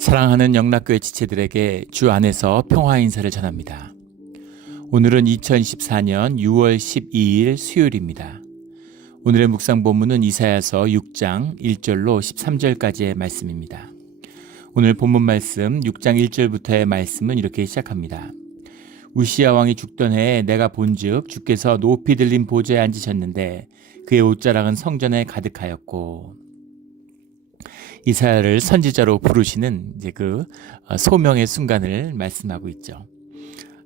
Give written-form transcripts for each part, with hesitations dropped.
사랑하는 영락교회 지체들에게 주 안에서 평화 인사를 전합니다. 오늘은 2024년 6월 12일 수요일입니다. 오늘의 묵상 본문은 이사야서 6장 1절로 13절까지의 말씀입니다. 오늘 본문 말씀 6장 1절부터의 말씀은 이렇게 시작합니다. 우시야 왕이 죽던 해에 내가 본즉 주께서 높이 들린 보좌에 앉으셨는데 그의 옷자락은 성전에 가득하였고, 이사야를 선지자로 부르시는 이제 그 소명의 순간을 말씀하고 있죠.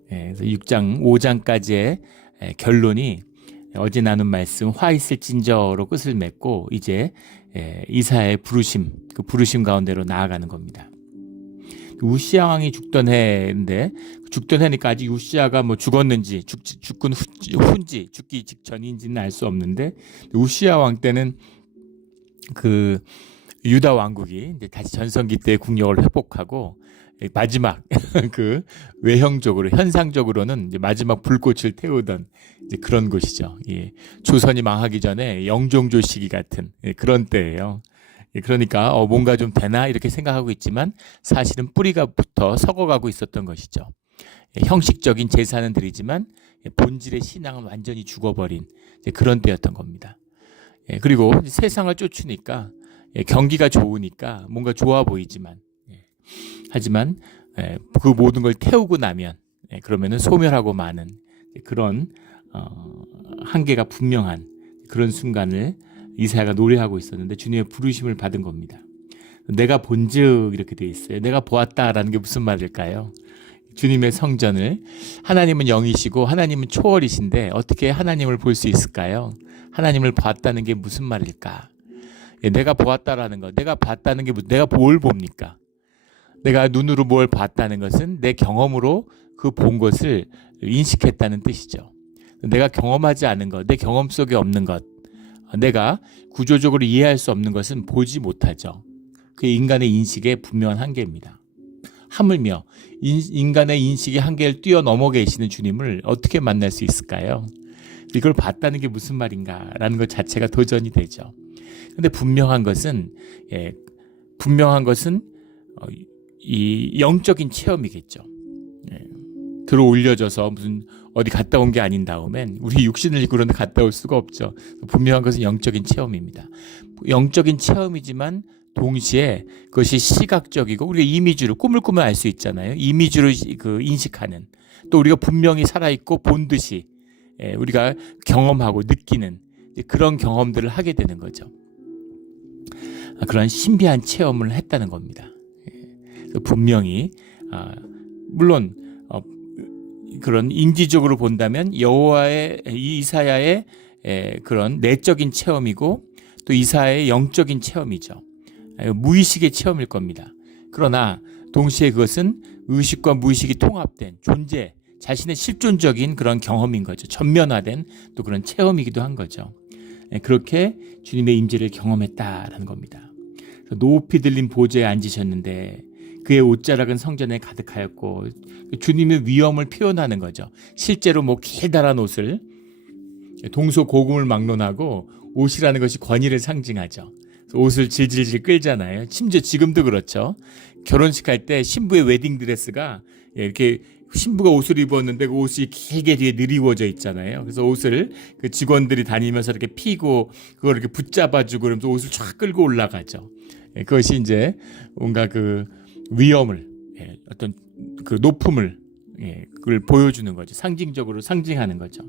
그래서 6장 5장까지의 결론이 어제 나눈 말씀 화 있을진저로 끝을 맺고 이제 이사야의 부르심, 그 부르심 가운데로 나아가는 겁니다. 우시야 왕이 죽던 해인데, 죽던 해니까 아직 우시야가 뭐 죽었는지 죽은 후인지 죽기 직전인지는 알 수 없는데, 우시야 왕 때는 그 유다 왕국이 이제 다시 전성기 때의 국력을 회복하고 마지막 그 외형적으로 현상적으로는 이제 마지막 불꽃을 태우던 이제 그런 곳이죠. 예. 조선이 망하기 전에 영종조 시기 같은 그런 때예요. 그러니까 뭔가 좀 되나 이렇게 생각하고 있지만 사실은 뿌리가부터 썩어가고 있었던 것이죠. 형식적인 제사는 드리지만 본질의 신앙은 완전히 죽어버린 그런 때였던 겁니다. 그리고 세상을 쫓으니까 경기가 좋으니까 뭔가 좋아 보이지만, 하지만 그 모든 걸 태우고 나면 그러면은 소멸하고 마는 그런 한계가 분명한 그런 순간을 이사야가 노래하고 있었는데 주님의 부르심을 받은 겁니다. 내가 본즉 이렇게 돼 있어요. 내가 보았다라는 게 무슨 말일까요? 주님의 성전을, 하나님은 영이시고 하나님은 초월이신데 어떻게 하나님을 볼 수 있을까요? 하나님을 봤다는 게 무슨 말일까? 내가 보았다라는 것, 내가 봤다는 게 내가 뭘 봅니까? 내가 눈으로 뭘 봤다는 것은 내 경험으로 그 본 것을 인식했다는 뜻이죠. 내가 경험하지 않은 것, 내 경험 속에 없는 것, 내가 구조적으로 이해할 수 없는 것은 보지 못하죠. 그게 인간의 인식의 분명한 한계입니다. 하물며 인간의 인식의 한계를 뛰어넘어 계시는 주님을 어떻게 만날 수 있을까요? 이걸 봤다는 게 무슨 말인가라는 것 자체가 도전이 되죠. 근데 분명한 것은 이 영적인 체험이겠죠. 들어 올려져서 무슨 어디 갔다 온 게 아닌 다음엔 우리 육신을 입고 그런데 갔다 올 수가 없죠. 분명한 것은 영적인 체험입니다. 영적인 체험이지만 동시에 그것이 시각적이고 우리가 이미지로 꿈을 꾸면 알 수 있잖아요. 이미지로 그 인식하는, 또 우리가 분명히 살아있고 본 듯이 우리가 경험하고 느끼는 그런 경험들을 하게 되는 거죠. 그런 신비한 체험을 했다는 겁니다. 분명히 물론 그런 인지적으로 본다면 여호와의 이사야의 그런 내적인 체험이고 또 이사야의 영적인 체험이죠. 무의식의 체험일 겁니다. 그러나 동시에 그것은 의식과 무의식이 통합된 존재, 자신의 실존적인 그런 경험인 거죠. 전면화된 또 그런 체험이기도 한 거죠. 그렇게 주님의 임재를 경험했다라는 겁니다. 높이 들린 보좌에 앉으셨는데 그의 옷자락은 성전에 가득하였고, 주님의 위엄을 표현하는 거죠. 실제로 뭐 길다란 옷을, 동서고금을 막론하고 옷이라는 것이 권위를 상징하죠. 옷을 질질질 끌잖아요. 심지어 지금도 그렇죠. 결혼식 할 때 신부의 웨딩드레스가 이렇게 신부가 옷을 입었는데 그 옷이 길게 뒤에 늘이워져 있잖아요. 그래서 옷을 그 직원들이 다니면서 이렇게 피고 그걸 이렇게 붙잡아주고 그러면서 옷을 쫙 끌고 올라가죠. 그것이 이제 뭔가 그 위엄을, 어떤 그 높음을, 그걸 보여주는 거죠. 상징적으로 상징하는 거죠.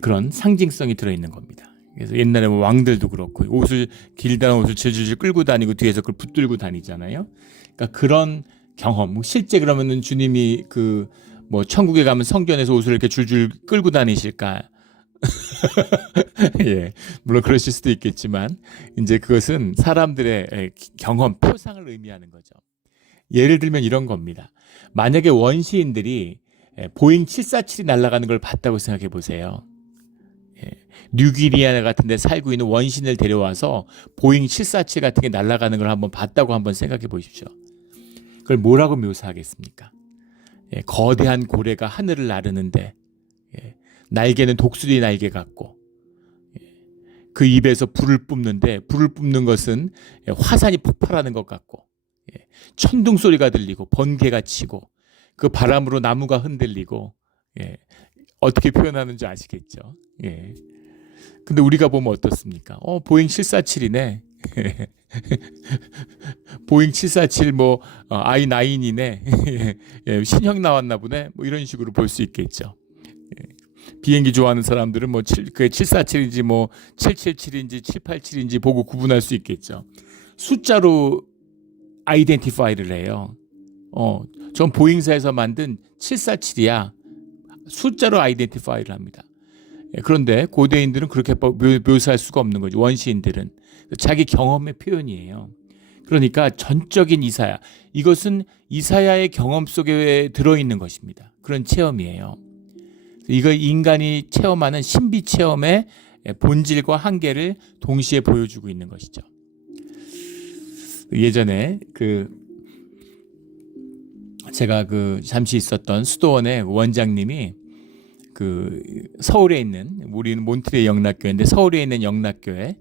그런 상징성이 들어있는 겁니다. 그래서 옛날에 뭐 왕들도 그렇고 옷을 길다란 옷을 질질 끌고 다니고 뒤에서 그걸 붙들고 다니잖아요. 그러니까 그런 경험, 실제 그러면은 주님이 그 뭐 천국에 가면 성전에서 옷을 이렇게 줄줄 끌고 다니실까? 예, 물론 그러실 수도 있겠지만 이제 그것은 사람들의 경험, 표상을 의미하는 거죠. 예를 들면 이런 겁니다. 만약에 원시인들이 보잉 747이 날아가는 걸 봤다고 생각해 보세요. 뉴기니아 같은 데 살고 있는 원신을 데려와서 보잉 747 같은 게 날아가는 걸 한번 봤다고 한번 생각해 보십시오. 그걸 뭐라고 묘사하겠습니까? 거대한 고래가 하늘을 나르는데 날개는 독수리 날개 같고, 그 입에서 불을 뿜는데 불을 뿜는 것은 화산이 폭발하는 것 같고 천둥 소리가 들리고 번개가 치고 그 바람으로 나무가 흔들리고 어떻게 표현하는지 아시겠죠? 근데 우리가 보면 어떻습니까? 보잉 747이네. 보잉 747 뭐 i9이네. 신형 나왔나 보네. 뭐 이런 식으로 볼 수 있겠죠. 비행기 좋아하는 사람들은 뭐 그게 747인지 뭐 777인지 787인지 보고 구분할 수 있겠죠. 숫자로 아이덴티파이를 해요. 전 보잉사에서 만든 747이야. 숫자로 아이덴티파이를 합니다. 그런데 고대인들은 그렇게 묘사할 수가 없는 거죠. 원시인들은. 자기 경험의 표현이에요. 그러니까 전적인 이사야. 이것은 이사야의 경험 속에 들어있는 것입니다. 그런 체험이에요. 이거 인간이 체험하는 신비 체험의 본질과 한계를 동시에 보여주고 있는 것이죠. 예전에 제가 잠시 있었던 수도원의 원장님이 서울에 있는, 우리는 몬트레이 영락교회인데 서울에 있는 영락교회에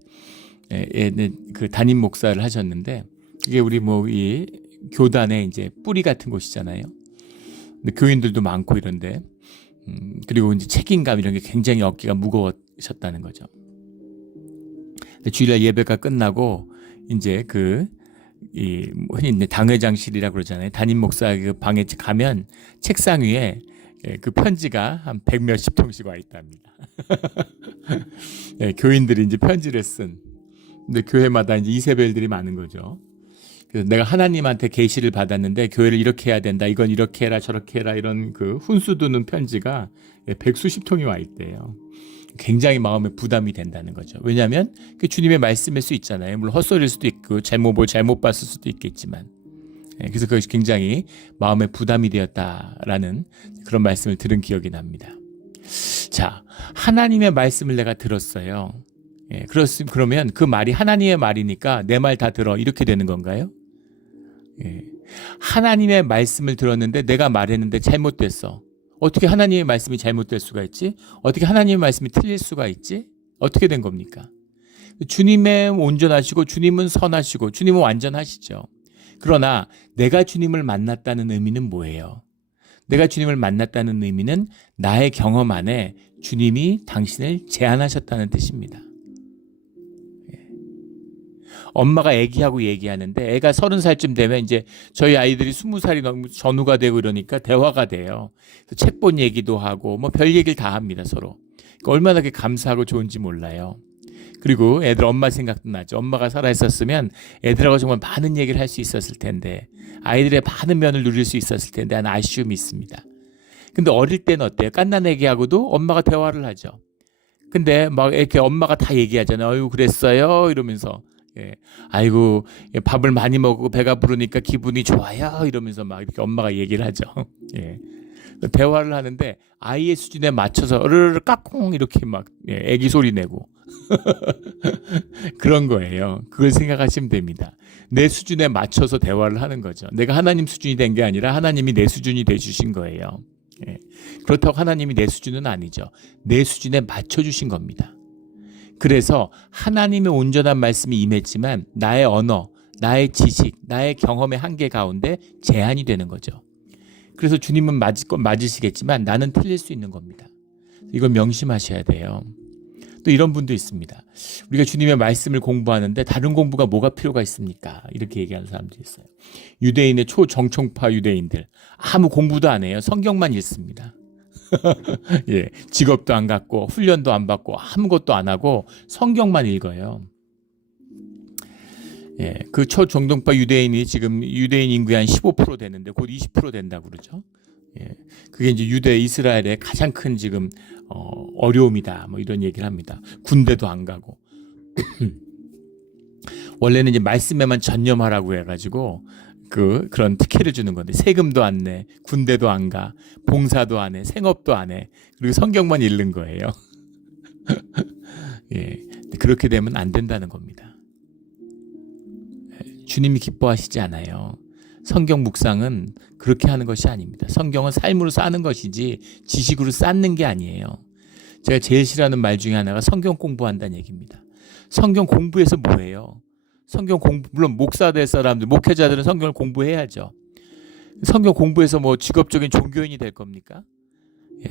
담임 목사를 하셨는데, 그게 우리 이 교단의 이제 뿌리 같은 곳이잖아요. 근데 교인들도 많고 이런데, 그리고 이제 책임감 이런 게 굉장히 어깨가 무거우셨다는 거죠. 주일날 예배가 끝나고 이제 흔히 당회장실이라 그러잖아요. 담임 목사 그 방에 가면 책상 위에 그 편지가 한 100몇십 통씩 와 있답니다. 교인들이 이제 편지를 쓴. 근데 교회마다 이제 이세벨들이 많은 거죠. 그래서 내가 하나님한테 계시를 받았는데 교회를 이렇게 해야 된다. 이건 이렇게 해라 저렇게 해라 이런 훈수 두는 편지가 100수십 통이 와 있대요. 굉장히 마음에 부담이 된다는 거죠. 왜냐하면 그 주님의 말씀일 수 있잖아요. 물론 헛소리일 수도 있고 잘못 봤을 수도 있겠지만. 그래서 그것이 굉장히 마음에 부담이 되었다라는 그런 말씀을 들은 기억이 납니다. 자, 하나님의 말씀을 내가 들었어요. 그러면 그 말이 하나님의 말이니까 내 말 다 들어 이렇게 되는 건가요? 하나님의 말씀을 들었는데 내가 말했는데 잘못됐어. 어떻게 하나님의 말씀이 잘못될 수가 있지? 어떻게 하나님의 말씀이 틀릴 수가 있지? 어떻게 된 겁니까? 주님은 온전하시고 주님은 선하시고 주님은 완전하시죠. 그러나 내가 주님을 만났다는 의미는 뭐예요? 내가 주님을 만났다는 의미는 나의 경험 안에 주님이 당신을 제안하셨다는 뜻입니다. 엄마가 애기하고 얘기하는데 애가 30살쯤 되면 이제 저희 아이들이 20살이 너무 전후가 되고 이러니까 대화가 돼요. 책 본 얘기도 하고 뭐 별 얘기를 다 합니다, 서로. 그러니까 얼마나 감사하고 좋은지 몰라요. 그리고 애들 엄마 생각도 나죠. 엄마가 살아있었으면 애들하고 정말 많은 얘기를 할 수 있었을 텐데, 아이들의 많은 면을 누릴 수 있었을 텐데 하는 아쉬움이 있습니다. 근데 어릴 때는 어때요? 갓난 애기하고도 엄마가 대화를 하죠. 근데 막 이렇게 엄마가 다 얘기하잖아요. 아유 그랬어요 이러면서. 아이고 밥을 많이 먹고 배가 부르니까 기분이 좋아요 이러면서 막 이렇게 엄마가 얘기를 하죠. 대화를 하는데 아이의 수준에 맞춰서 으르르 까꿍 이렇게 막 애기 소리 내고 그런 거예요. 그걸 생각하시면 됩니다. 내 수준에 맞춰서 대화를 하는 거죠. 내가 하나님 수준이 된 게 아니라 하나님이 내 수준이 돼 주신 거예요. 그렇다고 하나님이 내 수준은 아니죠. 내 수준에 맞춰 주신 겁니다. 그래서 하나님의 온전한 말씀이 임했지만 나의 언어, 나의 지식, 나의 경험의 한계 가운데 제한이 되는 거죠. 그래서 주님은 맞으시겠지만 나는 틀릴 수 있는 겁니다. 이걸 명심하셔야 돼요. 또 이런 분도 있습니다. 우리가 주님의 말씀을 공부하는데 다른 공부가 뭐가 필요가 있습니까? 이렇게 얘기하는 사람도 있어요. 유대인의 초정통파 유대인들 아무 공부도 안 해요. 성경만 읽습니다. 직업도 안 갖고 훈련도 안 받고 아무것도 안 하고 성경만 읽어요. 그 초정통파 유대인이 지금 유대인 인구의 한 15% 되는데 곧 20% 된다고 그러죠. 그게 이제 유대 이스라엘의 가장 큰 지금 어려움이다. 뭐 이런 얘기를 합니다. 군대도 안 가고 원래는 이제 말씀에만 전념하라고 해가지고 그런 특혜를 주는 건데 세금도 안 내, 군대도 안 가, 봉사도 안 해, 생업도 안 해, 그리고 성경만 읽는 거예요. 그렇게 되면 안 된다는 겁니다. 주님이 기뻐하시지 않아요. 성경 묵상은 그렇게 하는 것이 아닙니다. 성경은 삶으로 사는 것이지 지식으로 쌓는 게 아니에요. 제가 제일 싫어하는 말 중에 하나가 성경 공부한다는 얘기입니다. 성경 공부해서 뭐해요? 성경 공부, 물론 목사 될 사람들, 목회자들은 성경을 공부해야죠. 성경 공부해서 뭐 직업적인 종교인이 될 겁니까?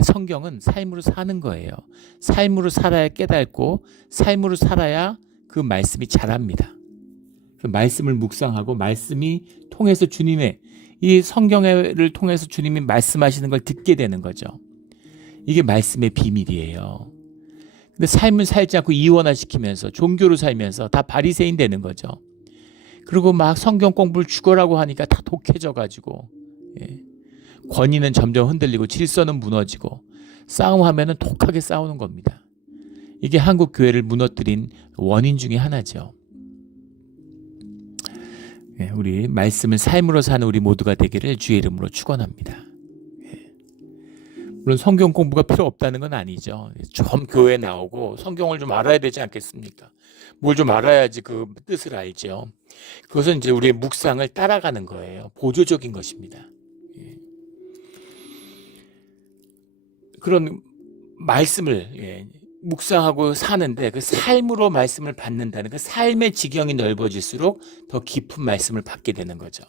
성경은 삶으로 사는 거예요. 삶으로 살아야 깨닫고 삶으로 살아야 그 말씀이 자랍니다. 그 말씀을 묵상하고 말씀이 통해서 주님의 이 성경을 통해서 주님이 말씀하시는 걸 듣게 되는 거죠. 이게 말씀의 비밀이에요. 근데 삶을 살지 않고 이원화시키면서 종교로 살면서 다 바리새인 되는 거죠. 그리고 막 성경 공부를 죽어라고 하니까 다 독해져 가지고 권위는 점점 흔들리고 질서는 무너지고 싸움하면은 독하게 싸우는 겁니다. 이게 한국 교회를 무너뜨린 원인 중에 하나죠. 우리 말씀을 삶으로 사는 우리 모두가 되기를 주의 이름으로 축원합니다. 물론 성경 공부가 필요 없다는 건 아니죠. 좀 교회에 나오고 성경을 좀 알아야 되지 않겠습니까? 뭘 좀 알아야지 그 뜻을 알죠. 그것은 이제 우리의 묵상을 따라가는 거예요. 보조적인 것입니다. 그런 말씀을 묵상하고 사는데 그 삶으로 말씀을 받는다는 그 삶의 지경이 넓어질수록 더 깊은 말씀을 받게 되는 거죠.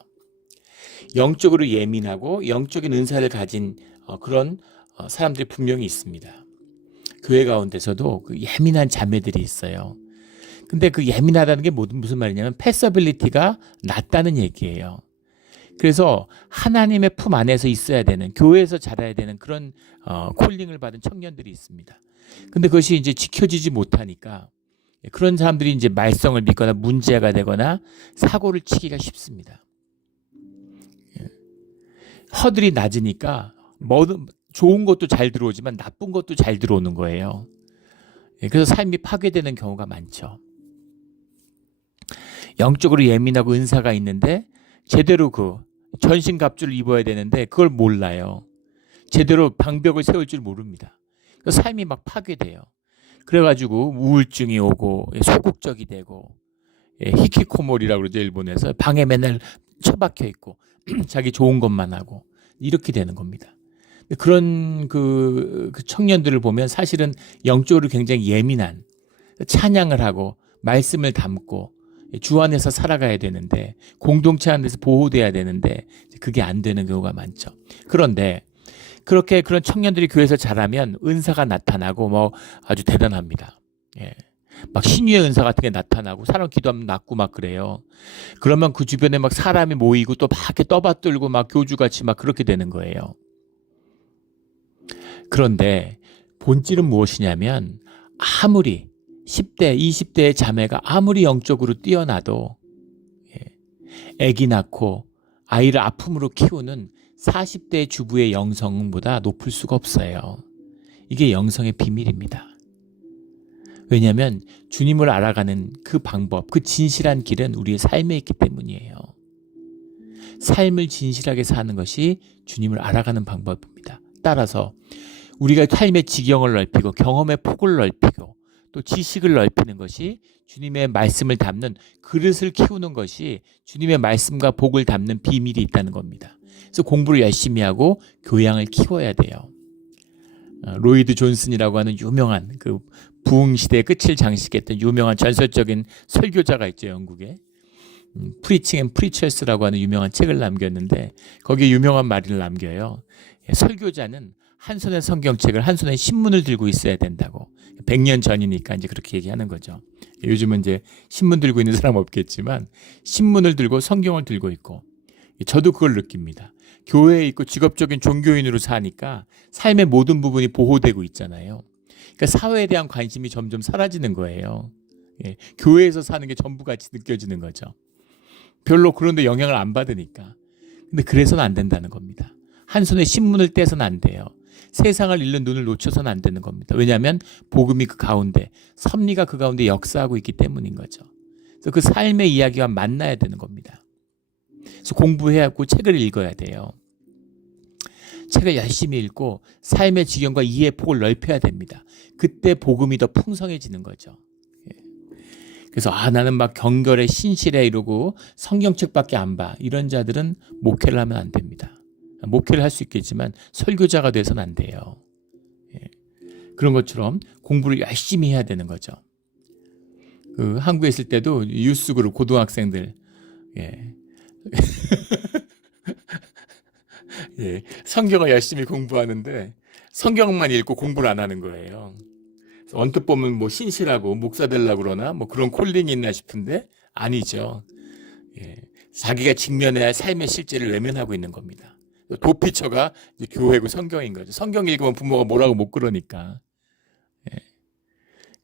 영적으로 예민하고 영적인 은사를 가진 그런 사람들이 분명히 있습니다. 교회 가운데서도 그 예민한 자매들이 있어요. 근데 그 예민하다는 게 무슨 말이냐면 패서빌리티가 낮다는 얘기예요. 그래서 하나님의 품 안에서 있어야 되는, 교회에서 자라야 되는 그런 콜링을 받은 청년들이 있습니다. 근데 그것이 이제 지켜지지 못하니까 그런 사람들이 이제 말썽을 믿거나 문제가 되거나 사고를 치기가 쉽습니다. 허들이 낮으니까 뭐든 좋은 것도 잘 들어오지만 나쁜 것도 잘 들어오는 거예요. 그래서 삶이 파괴되는 경우가 많죠. 영적으로 예민하고 은사가 있는데 제대로 그 전신갑주를 입어야 되는데 그걸 몰라요. 제대로 방벽을 세울 줄 모릅니다. 그래서 삶이 막 파괴돼요. 그래가지고 우울증이 오고 소극적이 되고 히키코모리라고 그러죠. 일본에서 방에 맨날 처박혀 있고 자기 좋은 것만 하고 이렇게 되는 겁니다. 그런 그 청년들을 보면 사실은 영적으로 굉장히 예민한, 찬양을 하고 말씀을 담고 주 안에서 살아가야 되는데 공동체 안에서 보호돼야 되는데 그게 안 되는 경우가 많죠. 그런데 그렇게 그런 청년들이 교회에서 자라면 은사가 나타나고 뭐 아주 대단합니다. 막 신유의 은사 같은 게 나타나고 사람 기도하면 낫고 막 그래요. 그러면 그 주변에 막 사람이 모이고 또 막 이렇게 떠받들고 막 교주같이 막 그렇게 되는 거예요. 그런데 본질은 무엇이냐면 아무리 10대, 20대의 자매가 아무리 영적으로 뛰어나도 아기 낳고 아이를 아픔으로 키우는 40대 주부의 영성보다 높을 수가 없어요. 이게 영성의 비밀입니다. 왜냐하면 주님을 알아가는 그 방법, 그 진실한 길은 우리의 삶에 있기 때문이에요. 삶을 진실하게 사는 것이 주님을 알아가는 방법입니다. 따라서 우리가 삶의 지경을 넓히고 경험의 폭을 넓히고 또 지식을 넓히는 것이 주님의 말씀을 담는 그릇을 키우는 것이 주님의 말씀과 복을 담는 비밀이 있다는 겁니다. 그래서 공부를 열심히 하고 교양을 키워야 돼요. 로이드 존슨이라고 하는 유명한 그 부흥 시대의 끝을 장식했던 유명한 전설적인 설교자가 있죠, 영국에. 프리칭 앤 프리처스라고 하는 유명한 책을 남겼는데 거기에 유명한 말을 남겨요. 설교자는 한 손에 성경책을 한 손에 신문을 들고 있어야 된다고. 100년 전이니까 이제 그렇게 얘기하는 거죠. 요즘은 이제 신문 들고 있는 사람 없겠지만 신문을 들고 성경을 들고 있고 저도 그걸 느낍니다. 교회에 있고 직업적인 종교인으로 사니까 삶의 모든 부분이 보호되고 있잖아요. 그러니까 사회에 대한 관심이 점점 사라지는 거예요. 교회에서 사는 게 전부같이 느껴지는 거죠. 별로 그런데 영향을 안 받으니까. 근데 그래서는 안 된다는 겁니다. 한 손에 신문을 떼서는 안 돼요. 세상을 잃는 눈을 놓쳐서는 안 되는 겁니다. 왜냐하면 복음이 그 가운데, 섭리가 그 가운데 역사하고 있기 때문인 거죠. 그래서 그 삶의 이야기와 만나야 되는 겁니다. 그래서 공부해야 하고 책을 읽어야 돼요. 책을 열심히 읽고 삶의 지경과 이해의 폭을 넓혀야 됩니다. 그때 복음이 더 풍성해지는 거죠. 그래서 나는 막 경결에 신실해 이러고 성경책밖에 안 봐. 이런 자들은 목회를 하면 안 됩니다. 목회를 할 수 있겠지만 설교자가 돼서는 안 돼요. 그런 것처럼 공부를 열심히 해야 되는 거죠. 그 한국에 있을 때도 유스 그룹 고등학생들 예. 예. 성경을 열심히 공부하는데 성경만 읽고 공부를 안 하는 거예요. 그래서 언뜻 보면 뭐 신실하고 목사 되려고 그러나 뭐 그런 콜링이 있나 싶은데 아니죠. 예. 자기가 직면해야 할 삶의 실제를 외면하고 있는 겁니다. 도피처가 이제 교회고 성경인 거죠. 성경 읽으면 부모가 뭐라고 못 그러니까. 예.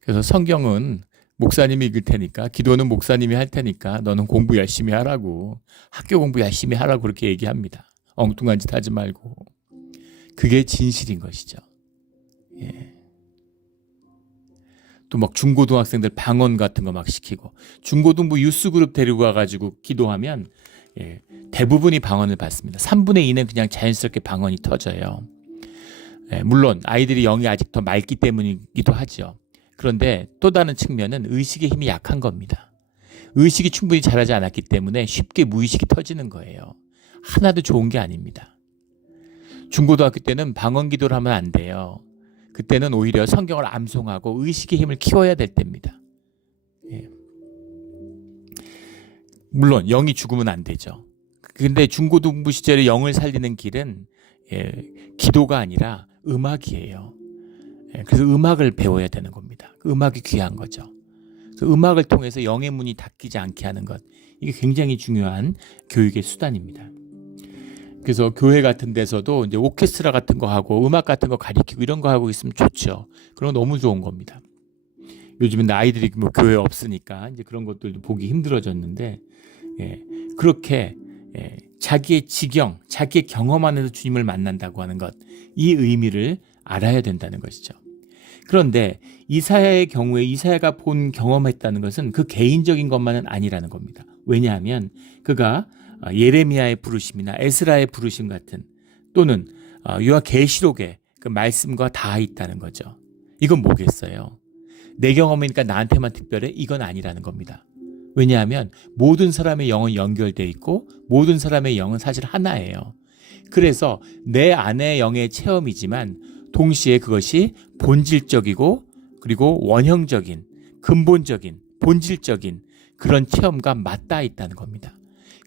그래서 성경은 목사님이 읽을 테니까, 기도는 목사님이 할 테니까 너는 공부 열심히 하라고, 학교 공부 열심히 하라고 그렇게 얘기합니다. 엉뚱한 짓 하지 말고. 그게 진실인 것이죠. 예. 또 막 중고등학생들 방언 같은 거 막 시키고, 중고등부 유스그룹 데리고 와가지고 기도하면 예, 대부분이 방언을 받습니다. 3분의 2는 그냥 자연스럽게 방언이 터져요. 예, 물론 아이들이 영이 아직 더 맑기 때문이기도 하죠. 그런데 또 다른 측면은 의식의 힘이 약한 겁니다. 의식이 충분히 자라지 않았기 때문에 쉽게 무의식이 터지는 거예요. 하나도 좋은 게 아닙니다. 중고등학교 때는 방언 기도를 하면 안 돼요. 그때는 오히려 성경을 암송하고 의식의 힘을 키워야 될 때입니다. 예. 물론 영이 죽으면 안 되죠. 근데 중고등부 시절에 영을 살리는 길은 예, 기도가 아니라 음악이에요. 예, 그래서 음악을 배워야 되는 겁니다. 그 음악이 귀한 거죠. 그래서 음악을 통해서 영의 문이 닫히지 않게 하는 것, 이게 굉장히 중요한 교육의 수단입니다. 그래서 교회 같은 데서도 이제 오케스트라 같은 거 하고 음악 같은 거 가르치고 이런 거 하고 있으면 좋죠. 그런 거 너무 좋은 겁니다. 요즘은 아이들이 뭐 교회 없으니까 이제 그런 것들도 보기 힘들어졌는데 예, 그렇게 예, 자기의 지경, 자기의 경험 안에서 주님을 만난다고 하는 것, 이 의미를 알아야 된다는 것이죠. 그런데 이사야의 경우에 이사야가 본 경험했다는 것은 그 개인적인 것만은 아니라는 겁니다. 왜냐하면 그가 예레미야의 부르심이나 에스라의 부르심 같은 또는 요한계시록의 그 말씀과 닿아 있다는 거죠. 이건 뭐겠어요? 내 경험이니까 나한테만 특별해? 이건 아니라는 겁니다. 왜냐하면 모든 사람의 영은 연결되어 있고 모든 사람의 영은 사실 하나예요. 그래서 내 안의 영의 체험이지만 동시에 그것이 본질적이고 그리고 원형적인, 근본적인, 본질적인 그런 체험과 맞닿아 있다는 겁니다.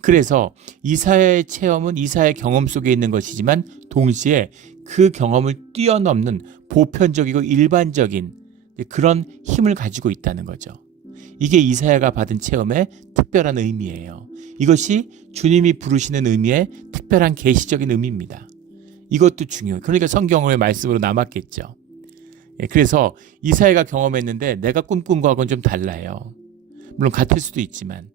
그래서 이사야의 체험은 이사야의 경험 속에 있는 것이지만 동시에 그 경험을 뛰어넘는 보편적이고 일반적인 그런 힘을 가지고 있다는 거죠. 이게 이사야가 받은 체험의 특별한 의미예요. 이것이 주님이 부르시는 의미의 특별한 계시적인 의미입니다. 이것도 중요해요. 그러니까 성경의 말씀으로 남았겠죠. 그래서 이사야가 경험했는데 내가 꿈꾼 거하고는 좀 달라요. 물론 같을 수도 있지만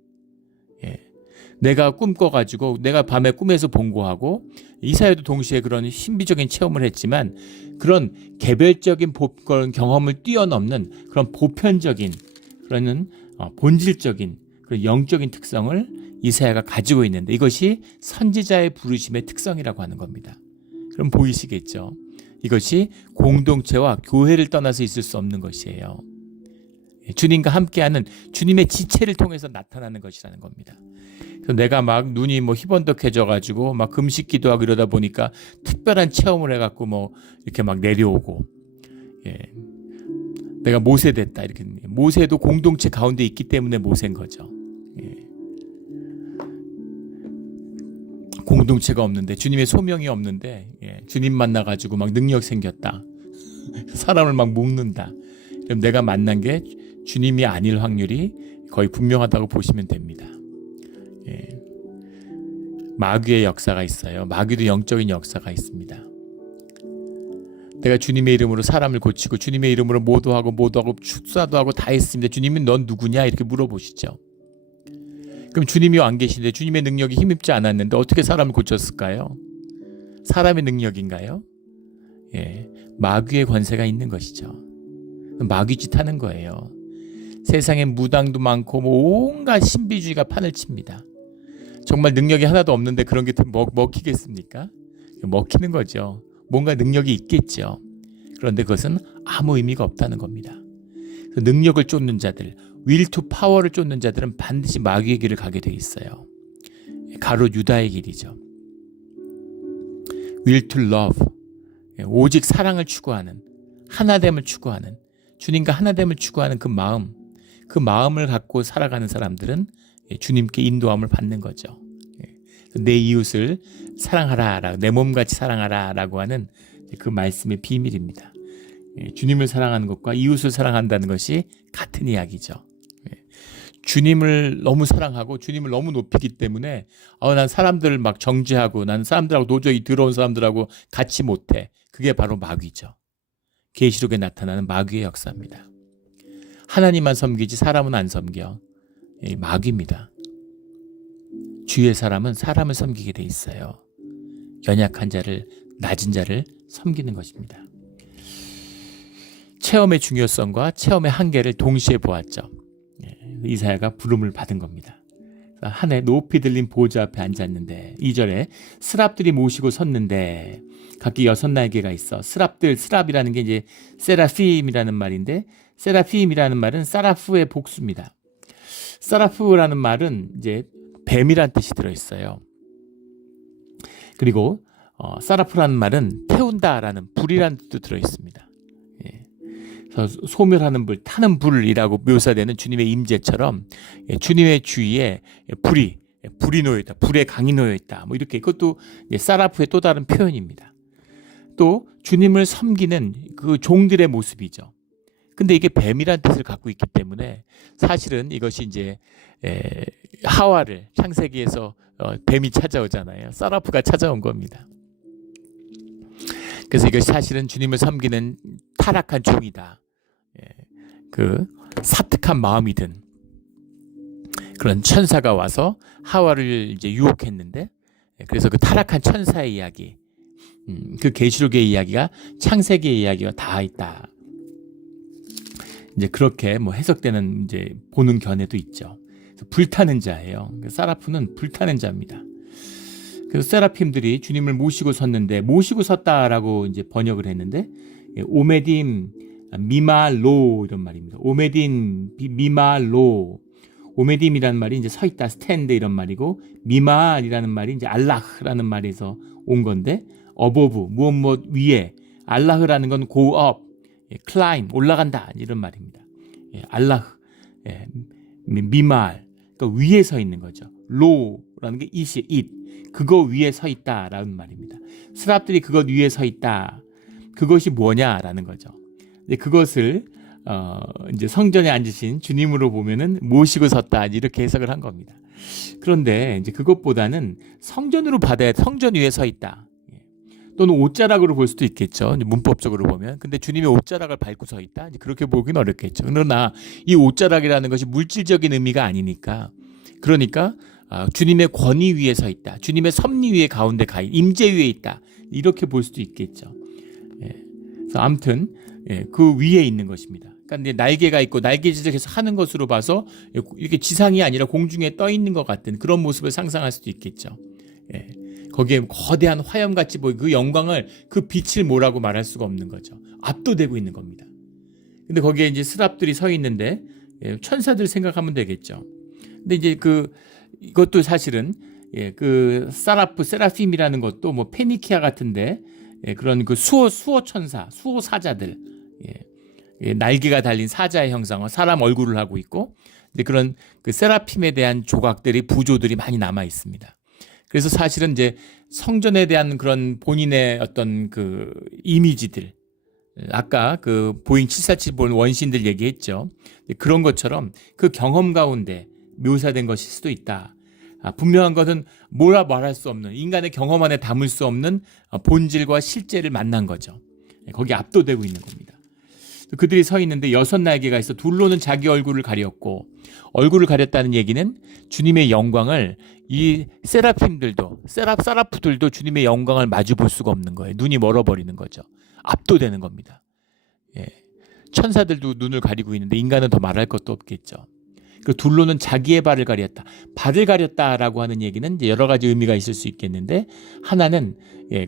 내가 꿈꿔가지고 내가 밤에 꿈에서 본 거하고 이사야도 동시에 그런 신비적인 체험을 했지만 그런 개별적인 그런 경험을 뛰어넘는 그런 보편적인 그런 본질적인 그런 영적인 특성을 이사야가 가지고 있는데 이것이 선지자의 부르심의 특성이라고 하는 겁니다. 그럼 보이시겠죠? 이것이 공동체와 교회를 떠나서 있을 수 없는 것이에요. 주님과 함께하는 주님의 지체를 통해서 나타나는 것이라는 겁니다. 그래서 내가 막 눈이 뭐 희번덕해져가지고 막 금식 기도하고 이러다 보니까 특별한 체험을 해갖고 뭐 이렇게 막 내려오고, 내가 모세 됐다 이렇게. 모세도 공동체 가운데 있기 때문에 모세인 거죠. 공동체가 없는데 주님의 소명이 없는데 주님 만나가지고 막 능력 생겼다. 사람을 막 묶는다. 그럼 내가 만난 게 주님이 아닐 확률이 거의 분명하다고 보시면 됩니다. 마귀의 역사가 있어요. 마귀도 영적인 역사가 있습니다. 내가 주님의 이름으로 사람을 고치고 주님의 이름으로 모도하고 축사도 하고 다 했습니다. 주님이 넌 누구냐 이렇게 물어보시죠. 그럼 주님이 안 계신데 주님의 능력이 힘입지 않았는데 어떻게 사람을 고쳤을까요? 사람의 능력인가요? 마귀의 권세가 있는 것이죠. 마귀짓 하는 거예요. 세상에 무당도 많고 온갖 신비주의가 판을 칩니다. 정말 능력이 하나도 없는데 그런 게 먹히겠습니까? 먹히는 거죠. 뭔가 능력이 있겠죠. 그런데 그것은 아무 의미가 없다는 겁니다. 능력을 쫓는 자들, will to power를 쫓는 자들은 반드시 마귀의 길을 가게 돼 있어요. 가로 유다의 길이죠. will to love, 오직 사랑을 추구하는, 하나됨을 추구하는, 주님과 하나됨을 추구하는 그 마음, 그 마음을 갖고 살아가는 사람들은 주님께 인도함을 받는 거죠. 내 이웃을 사랑하라, 내 몸같이 사랑하라라고 하는 그 말씀의 비밀입니다. 주님을 사랑하는 것과 이웃을 사랑한다는 것이 같은 이야기죠. 주님을 너무 사랑하고 주님을 너무 높이기 때문에 난 사람들을 막 정죄하고 난 사람들하고 도저히 더러운 사람들하고 같이 못해. 그게 바로 마귀죠. 계시록에 나타나는 마귀의 역사입니다. 하나님만 섬기지 사람은 안 섬겨. 마귀입니다. 주의 사람은 사람을 섬기게 돼 있어요. 연약한 자를, 낮은 자를 섬기는 것입니다. 체험의 중요성과 체험의 한계를 동시에 보았죠. 이사야가 부름을 받은 겁니다. 한 해 높이 들린 보좌 앞에 앉았는데 2절에 스랍들이 모시고 섰는데 각기 6날개가 있어. 스랍이라는 게 이제 세라핌이라는 말인데, 세라핌이라는 말은 사라프의 복수입니다. 사라프라는 말은 이제 뱀이란 뜻이 들어있어요. 그리고 사라프라는 말은 태운다라는 불이라는 뜻도 들어있습니다. 소멸하는 불, 타는 불이라고 묘사되는 주님의 임재처럼 주님의 주위에 불이 놓여있다, 불의 강이 놓여있다. 뭐 이렇게, 그것도 사라프의 또 다른 표현입니다. 또 주님을 섬기는 그 종들의 모습이죠. 근데 이게 뱀이란 뜻을 갖고 있기 때문에 사실은 이것이 이제 하와를 창세기에서 뱀이 찾아오잖아요. 사라프가 찾아온 겁니다. 그래서 이것이 사실은 주님을 섬기는 타락한 종이다. 그 사특한 마음이 든 그런 천사가 와서 하와를 이제 유혹했는데, 그래서 그 타락한 천사의 이야기, 그 계시록의 이야기가 창세기의 이야기가 다 있다. 이제 그렇게 뭐 해석되는 이제 보는 견해도 있죠. 불타는 자예요. 사라프는 불타는 자입니다. 그래서 세라핌들이 주님을 모시고 섰는데, 모시고 섰다라고 이제 번역을 했는데, 오메딤 미말로 이런 말입니다. 오메딤 미말로. 오메딤이라는 말이 이제 서 있다, 스탠드 이런 말이고, 미말이라는 말이 이제 알라흐라는 말에서 온 건데, 어보브 무엇 위에, 알라흐라는 건 go up, climb 올라간다 이런 말입니다. 알라흐, 미말, 그러니까 위에 서 있는 거죠. 로라는 게 it, 그거 위에 서 있다라는 말입니다. 스랍들이 그것 위에 서 있다. 그것이 뭐냐라는 거죠. 그것을 이제 성전에 앉으신 주님으로 보면은 모시고 섰다 이렇게 해석을 한 겁니다. 그런데 이제 그것보다는 성전으로 받아야 성전 위에 서 있다. 또는 옷자락으로 볼 수도 있겠죠. 문법적으로 보면. 근데 주님의 옷자락을 밟고 서 있다. 그렇게 보긴 어렵겠죠. 그러나 이 옷자락이라는 것이 물질적인 의미가 아니니까. 그러니까 주님의 권위 위에 서 있다. 주님의 섭리 위에 가운데 임재 위에 있다. 이렇게 볼 수도 있겠죠. 그래서 아무튼 그 위에 있는 것입니다. 그러니까 날개가 있고 날개짓을 하는 것으로 봐서 이렇게 지상이 아니라 공중에 떠 있는 것 같은 그런 모습을 상상할 수도 있겠죠. 거기에 거대한 화염같이 보이고 그 영광을, 그 빛을 뭐라고 말할 수가 없는 거죠. 압도되고 있는 겁니다. 근데 거기에 이제 스랍들이 서 있는데 천사들 생각하면 되겠죠. 근데 이제 이것도 사실은 그 세라핌이라는 것도 뭐 페니키아 같은데 그런 그 수호 천사, 수호 사자들, 날개가 달린 사자의 형상과 사람 얼굴을 하고 있고, 근데 그런 그 세라핌에 대한 조각들이, 부조들이 많이 남아 있습니다. 그래서 사실은 이제 성전에 대한 그런 본인의 어떤 그 이미지들, 아까 그 보잉 747 본 원신들 얘기했죠. 그런 것처럼 그 경험 가운데 묘사된 것일 수도 있다. 분명한 것은 뭐라 말할 수 없는, 인간의 경험 안에 담을 수 없는 본질과 실제를 만난 거죠. 거기 압도되고 있는 겁니다. 그들이 서 있는데 6날개가 있어 둘로는 자기 얼굴을 가렸고, 얼굴을 가렸다는 얘기는 주님의 영광을 이 세라핌들도, 사라프들도 주님의 영광을 마주 볼 수가 없는 거예요. 눈이 멀어버리는 거죠. 압도되는 겁니다. 천사들도 눈을 가리고 있는데 인간은 더 말할 것도 없겠죠. 그 둘로는 자기의 발을 가렸다. 발을 가렸다라고 하는 얘기는 이제 여러 가지 의미가 있을 수 있겠는데, 하나는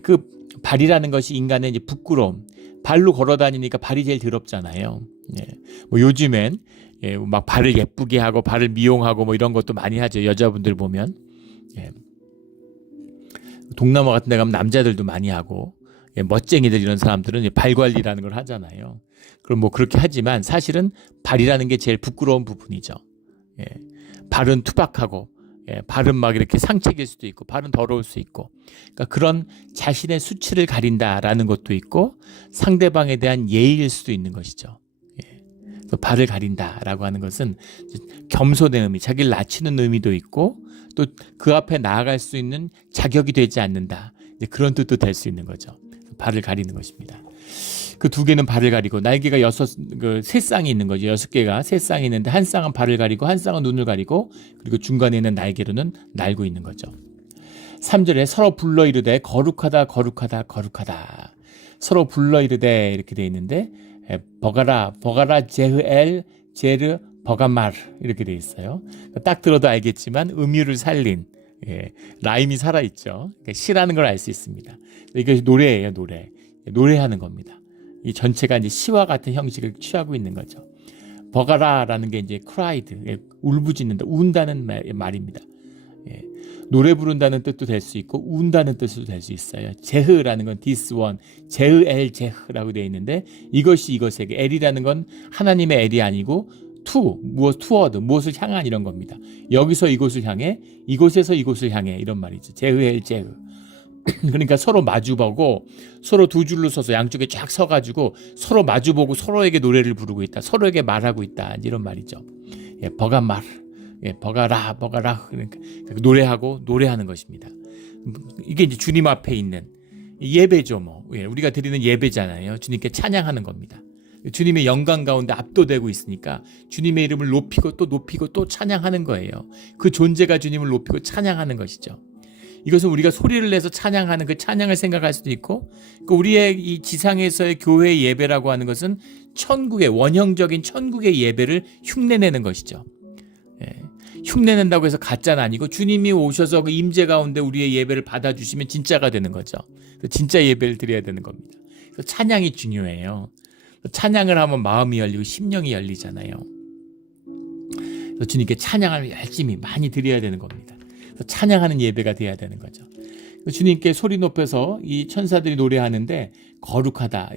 그 발이라는 것이 인간의 이제 부끄러움, 발로 걸어 다니니까 발이 제일 더럽잖아요. 뭐 요즘엔 막 발을 예쁘게 하고 발을 미용하고 뭐 이런 것도 많이 하죠. 여자분들 보면 동남아 같은 데 가면 남자들도 많이 하고, 멋쟁이들 이런 사람들은 발 관리라는 걸 하잖아요. 그럼 뭐 그렇게 하지만 사실은 발이라는 게 제일 부끄러운 부분이죠. 예, 발은 투박하고 발은 막 이렇게 상책일 수도 있고 발은 더러울 수 있고 그러니까 그런 자신의 수치를 가린다라는 것도 있고 상대방에 대한 예의일 수도 있는 것이죠. 그래서 발을 가린다라고 하는 것은 겸손의 의미, 자기를 낮추는 의미도 있고 또 그 앞에 나아갈 수 있는 자격이 되지 않는다. 그런 뜻도 될 수 있는 거죠. 발을 가리는 것입니다. 그 두 개는 발을 가리고 날개가 세 쌍이 있는 거죠. 6개가 세 쌍이 있는데 한 쌍은 발을 가리고 한 쌍은 눈을 가리고 그리고 중간에 있는 날개로는 날고 있는 거죠. 3절에 서로 불러 이르되 거룩하다 거룩하다 거룩하다. 서로 불러 이르되 이렇게 돼 있는데 버가라 제흐엘 제르 버가말 이렇게 돼 있어요. 딱 들어도 알겠지만 의미를 살린 라임이 살아있죠. 그러니까 시라는 걸 알 수 있습니다. 이것이 노래예요. 노래하는 겁니다. 이 전체가 이제 시와 같은 형식을 취하고 있는 거죠. 버가라라는 게 이제 cried, 울부짖는다, 운다는 말입니다. 노래 부른다는 뜻도 될 수 있고 운다는 뜻도 될 수 있어요. 제흐라는 건 this one, 제흐엘 제흐라고 되어 있는데 이것이 이것에게 엘이라는 건 하나님의 엘이 아니고 투워드 무엇을 향한 이런 겁니다. 여기서 이곳을 향해 이곳에서 이곳을 향해 이런 말이죠. 제흐엘 제흐. 그러니까 서로 마주보고 서로 두 줄로 서서 양쪽에 쫙 서가지고 서로 마주보고 서로에게 노래를 부르고 있다. 서로에게 말하고 있다. 이런 말이죠. 버가말, 버가라. 그러니까 노래하고 노래하는 것입니다. 이게 이제 주님 앞에 있는 예배죠. 우리가 드리는 예배잖아요. 주님께 찬양하는 겁니다. 주님의 영광 가운데 압도되고 있으니까 주님의 이름을 높이고 또 찬양하는 거예요. 그 존재가 주님을 높이고 찬양하는 것이죠. 이것은 우리가 소리를 내서 찬양하는 그 찬양을 생각할 수도 있고 우리의 이 지상에서의 교회 예배라고 하는 것은 천국의 원형적인 천국의 예배를 흉내내는 것이죠. 흉내낸다고 해서 가짜는 아니고 주님이 오셔서 그 임재 가운데 우리의 예배를 받아주시면 진짜가 되는 거죠. 진짜 예배를 드려야 되는 겁니다. 그래서 찬양이 중요해요. 찬양을 하면 마음이 열리고 심령이 열리잖아요. 그래서 주님께 찬양을 열심히 많이 드려야 되는 겁니다. 찬양하는 예배가 돼야 되는 거죠. 주님께 소리 높여서 이 천사들이 노래하는데 거룩하다.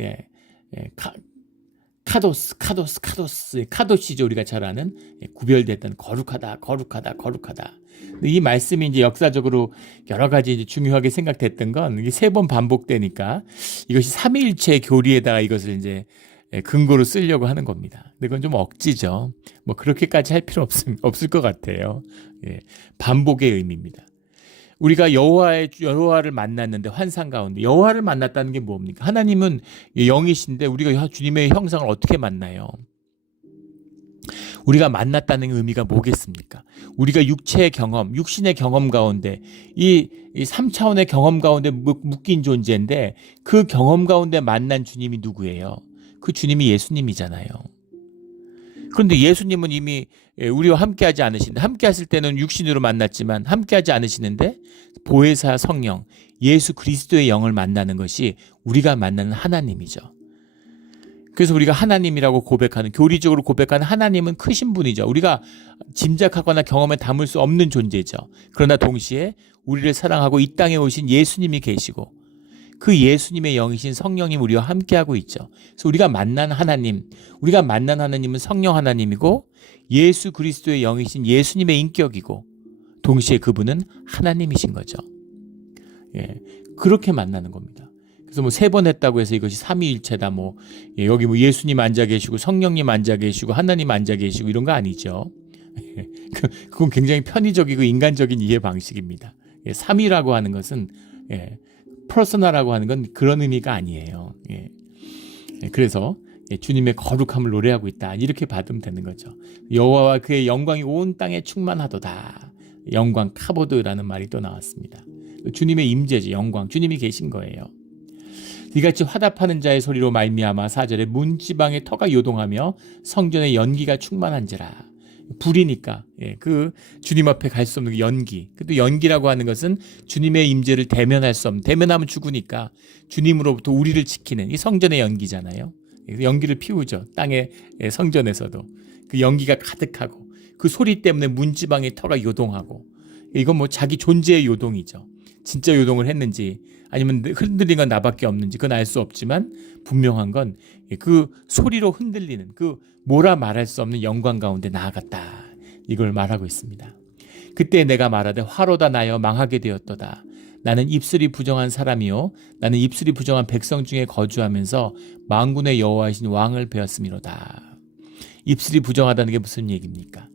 카도시죠. 우리가 잘 아는 구별됐던 거룩하다. 이 말씀이 이제 역사적으로 여러 가지 이제 중요하게 생각됐던 건 이게 3번 반복되니까 이것이 삼위일체 교리에다가 이것을 이제 근거로 쓰려고 하는 겁니다. 근데 그건 좀 억지죠. 뭐 그렇게까지 할 필요 없을 것 같아요. 반복의 의미입니다. 우리가 여호와를 만났는데 환상 가운데 여호와를 만났다는 게 뭡니까? 하나님은 영이신데 우리가 주님의 형상을 어떻게 만나요? 우리가 만났다는 의미가 뭐겠습니까? 우리가 육체의 경험, 육신의 경험 가운데 이 3차원의 경험 가운데 묶인 존재인데 그 경험 가운데 만난 주님이 누구예요? 그 주님이 예수님이잖아요. 그런데 예수님은 이미 우리와 함께하지 않으신데 함께하실 때는 육신으로 만났지만 함께하지 않으시는데 보혜사 성령 예수 그리스도의 영을 만나는 것이 우리가 만나는 하나님이죠. 그래서 우리가 하나님이라고 고백하는 교리적으로 고백하는 하나님은 크신 분이죠. 우리가 짐작하거나 경험에 담을 수 없는 존재죠. 그러나 동시에 우리를 사랑하고 이 땅에 오신 예수님이 계시고 그 예수님의 영이신 성령님 우리와 함께하고 있죠. 그래서 우리가 만난 하나님은 성령 하나님이고 예수 그리스도의 영이신 예수님의 인격이고 동시에 그분은 하나님이신 거죠. 그렇게 만나는 겁니다. 그래서 3번 했다고 해서 이것이 삼위일체다 여기 예수님 앉아 계시고 성령님 앉아 계시고 하나님 앉아 계시고 이런 거 아니죠. 그건 굉장히 편의적이고 인간적인 이해 방식입니다. 삼위라고 하는 것은 퍼스널하고 하는 건 그런 의미가 아니에요. 그래서 주님의 거룩함을 노래하고 있다. 이렇게 받으면 되는 거죠. 여호와와 그의 영광이 온 땅에 충만하도다. 영광 카보드라는 말이 또 나왔습니다. 주님의 임재지 영광. 주님이 계신 거예요. 이같이 화답하는 자의 소리로 말미암아 4절에 문지방의 터가 요동하며 성전의 연기가 충만한지라. 불이니까 그 주님 앞에 갈 수 없는 연기. 또 연기라고 하는 것은 주님의 임재를 대면할 수 없는 대면하면 죽으니까 주님으로부터 우리를 지키는 이 성전의 연기잖아요. 연기를 피우죠. 땅의 성전에서도 그 연기가 가득하고 그 소리 때문에 문지방의 터가 요동하고 이건 자기 존재의 요동이죠. 진짜 요동을 했는지 아니면 흔들린 건 나밖에 없는지 그건 알 수 없지만 분명한 건 그 소리로 흔들리는 그 뭐라 말할 수 없는 영광 가운데 나아갔다. 이걸 말하고 있습니다. 그때 내가 말하되 화로다 나여 망하게 되었도다. 나는 입술이 부정한 사람이요 나는 입술이 부정한 백성 중에 거주하면서 만군의 여호와이신 왕을 배웠음이로다. 입술이 부정하다는 게 무슨 얘기입니까?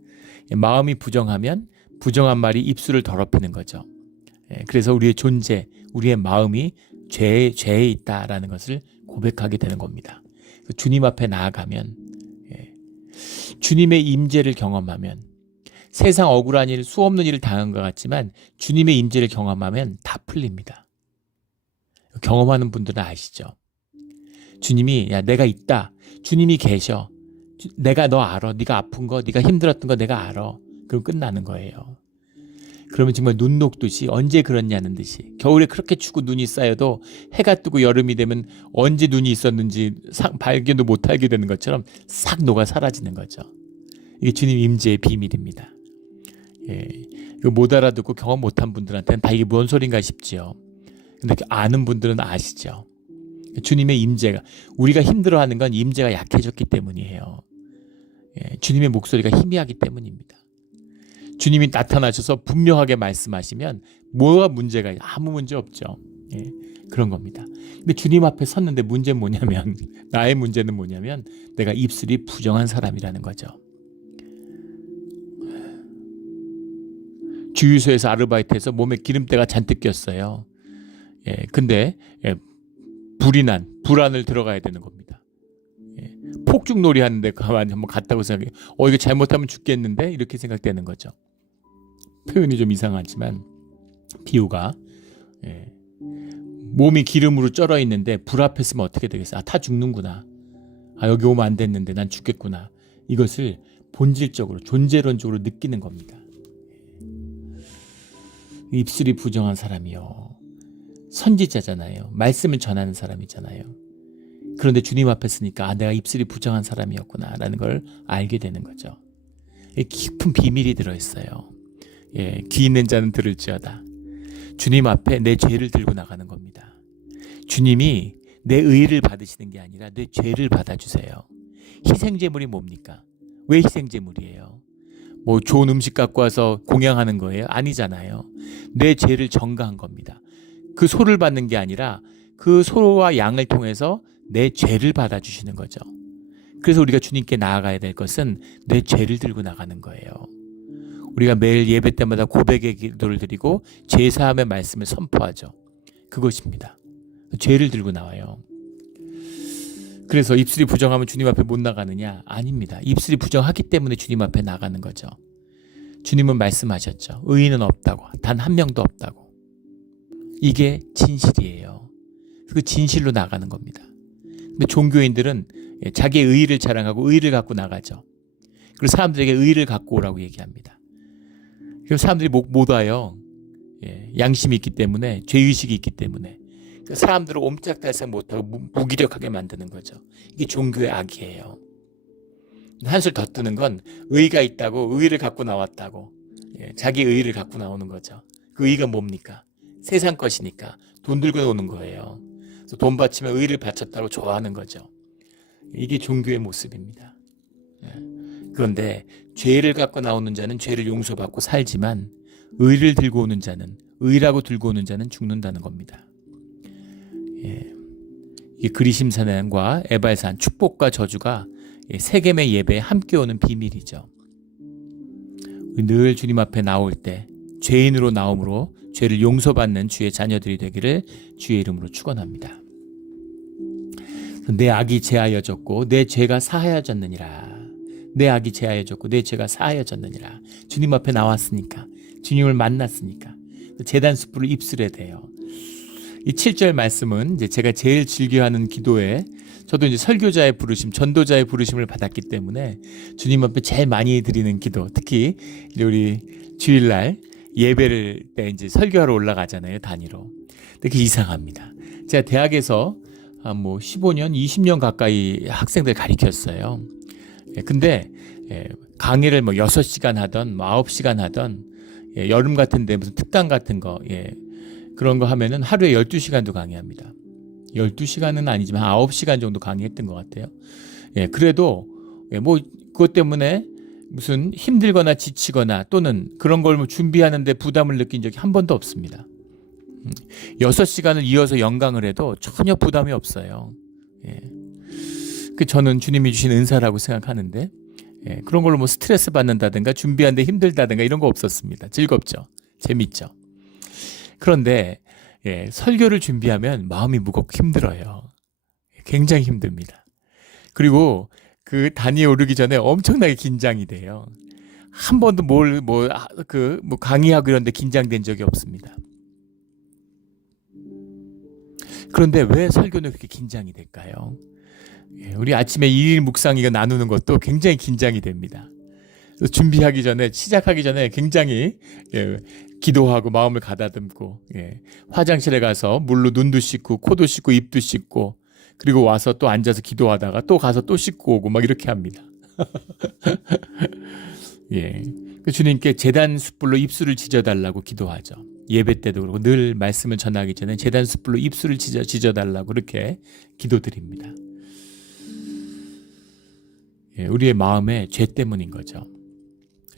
마음이 부정하면 부정한 말이 입술을 더럽히는 거죠. 그래서 우리의 존재, 우리의 마음이 죄에 있다라는 것을 고백하게 되는 겁니다. 주님 앞에 나아가면 주님의 임재를 경험하면 세상 억울한 일, 수없는 일을 당한 것 같지만 주님의 임재를 경험하면 다 풀립니다. 경험하는 분들은 아시죠? 주님이 야 내가 있다. 주님이 계셔. 내가 너 알아. 네가 아픈 거, 네가 힘들었던 거 내가 알아. 그럼 끝나는 거예요. 그러면 정말 눈 녹듯이 언제 그렇냐는 듯이 겨울에 그렇게 춥고 눈이 쌓여도 해가 뜨고 여름이 되면 언제 눈이 있었는지 발견도 못하게 되는 것처럼 싹 녹아 사라지는 거죠. 이게 주님 임재의 비밀입니다. 이거 못 알아듣고 경험 못한 분들한테는 다 이게 뭔 소린가 싶지요. 근데 아는 분들은 아시죠. 주님의 임재가 우리가 힘들어하는 건 임재가 약해졌기 때문이에요. 주님의 목소리가 희미하기 때문입니다. 주님이 나타나셔서 분명하게 말씀하시면 뭐가 문제가 아무 문제 없죠. 그런 겁니다. 근데 주님 앞에 섰는데 문제는 뭐냐면 나의 문제는 뭐냐면 내가 입술이 부정한 사람이라는 거죠. 주유소에서 아르바이트해서 몸에 기름때가 잔뜩 꼈어요. 근데 불안을 들어가야 되는 겁니다. 폭죽놀이 하는데 가만히 한번 갔다고 생각해요. 이거 잘못하면 죽겠는데 이렇게 생각되는 거죠. 표현이 좀 이상하지만 비유가 몸이 기름으로 쩔어 있는데 불 앞에 서면 어떻게 되겠어요? 다 죽는구나. 여기 오면 안 됐는데 난 죽겠구나. 이것을 본질적으로 존재론적으로 느끼는 겁니다. 입술이 부정한 사람이요. 선지자잖아요. 말씀을 전하는 사람이잖아요. 그런데 주님 앞에 서니까 내가 입술이 부정한 사람이었구나 라는 걸 알게 되는 거죠. 깊은 비밀이 들어있어요. 귀 있는 자는 들을지어다. 주님 앞에 내 죄를 들고 나가는 겁니다. 주님이 내 의를 받으시는 게 아니라 내 죄를 받아주세요. 희생제물이 뭡니까? 왜 희생제물이에요? 뭐 좋은 음식 갖고 와서 공양하는 거예요? 아니잖아요. 내 죄를 전가한 겁니다. 그 소를 받는 게 아니라 그 소와 양을 통해서 내 죄를 받아주시는 거죠. 그래서 우리가 주님께 나아가야 될 것은 내 죄를 들고 나가는 거예요. 우리가 매일 예배 때마다 고백의 기도를 드리고 죄사함의 말씀을 선포하죠. 그것입니다. 죄를 들고 나와요. 그래서 입술이 부정하면 주님 앞에 못 나가느냐? 아닙니다. 입술이 부정하기 때문에 주님 앞에 나가는 거죠. 주님은 말씀하셨죠. 의인은 없다고. 단 한 명도 없다고. 이게 진실이에요. 그 진실로 나가는 겁니다. 근데 종교인들은 자기의 의의를 자랑하고 의의를 갖고 나가죠. 그리고 사람들에게 의의를 갖고 오라고 얘기합니다. 그럼 사람들이 못 와요. 양심이 있기 때문에, 죄의식이 있기 때문에. 사람들을 옴짝달싹 못하고 무기력하게 만드는 거죠. 이게 종교의 악이에요. 한술 더 뜨는 건 의의가 있다고 의의를 갖고 나왔다고 자기 의의를 갖고 나오는 거죠. 그 의의가 뭡니까? 세상 것이니까 돈 들고 오는 거예요. 그래서 돈 바치면 의의를 바쳤다고 좋아하는 거죠. 이게 종교의 모습입니다. 그런데 죄를 갖고 나오는 자는 죄를 용서받고 살지만 의를 들고 오는 자는 의라고 들고 오는 자는 죽는다는 겁니다. 이 그리심산과 에발산 축복과 저주가 세겜의 예배에 함께 오는 비밀이죠. 늘 주님 앞에 나올 때 죄인으로 나옴으로 죄를 용서받는 주의 자녀들이 되기를 주의 이름으로 축원합니다. 내 악이 제하여졌고 내 죄가 사하여졌느니라. 내 악이 제하여졌고 내 죄가 사하여졌느니라. 주님 앞에 나왔으니까, 주님을 만났으니까 제단 숯불을 입술에 대요. 이 7절 말씀은 이제 제가 제일 즐겨하는 기도에 저도 이제 설교자의 부르심, 전도자의 부르심을 받았기 때문에 주님 앞에 제일 많이 드리는 기도, 특히 이제 우리 주일날 예배를 때 이제 설교하러 올라가잖아요, 단위로. 근데 그게 이상합니다. 제가 대학에서 한 15년, 20년 가까이 학생들 가르쳤어요. 근데 강의를 6시간 하던 9시간 하던 여름 같은데 무슨 특강 같은 거 그런 거 하면은 하루에 12시간도 강의합니다. 12시간은 아니지만 9시간 정도 강의했던 것 같아요. 예, 그래도 뭐 그것 때문에 무슨 힘들거나 지치거나 또는 그런 걸 뭐 준비하는데 부담을 느낀 적이 한 번도 없습니다. 6시간을 이어서 연강을 해도 전혀 부담이 없어요. 예. 그 저는 주님이 주신 은사라고 생각하는데, 예, 그런 걸로 뭐 스트레스 받는다든가 준비하는데 힘들다든가 이런 거 없었습니다. 즐겁죠. 재밌죠. 그런데 예, 설교를 준비하면 마음이 무겁고 힘들어요. 굉장히 힘듭니다. 그리고 그 단위에 오르기 전에 엄청나게 긴장이 돼요. 한 번도 강의하고 이런데 긴장된 적이 없습니다. 그런데 왜 설교는 그렇게 긴장이 될까요? 예, 우리 아침에 2일 묵상 이거 나누는 것도 굉장히 긴장이 됩니다. 준비하기 전에, 시작하기 전에 굉장히 예, 기도하고 마음을 가다듬고, 예, 화장실에 가서 물로 눈도 씻고 코도 씻고 입도 씻고, 그리고 와서 또 앉아서 기도하다가 또 가서 또 씻고 오고 막 이렇게 합니다. 예, 주님께 제단 숯불로 입술을 지져달라고 기도하죠. 예배 때도 그렇고 늘 말씀을 전하기 전에 제단 숯불로 입술을 지져달라고 그렇게 기도드립니다. 예, 우리의 마음의 죄 때문인 거죠.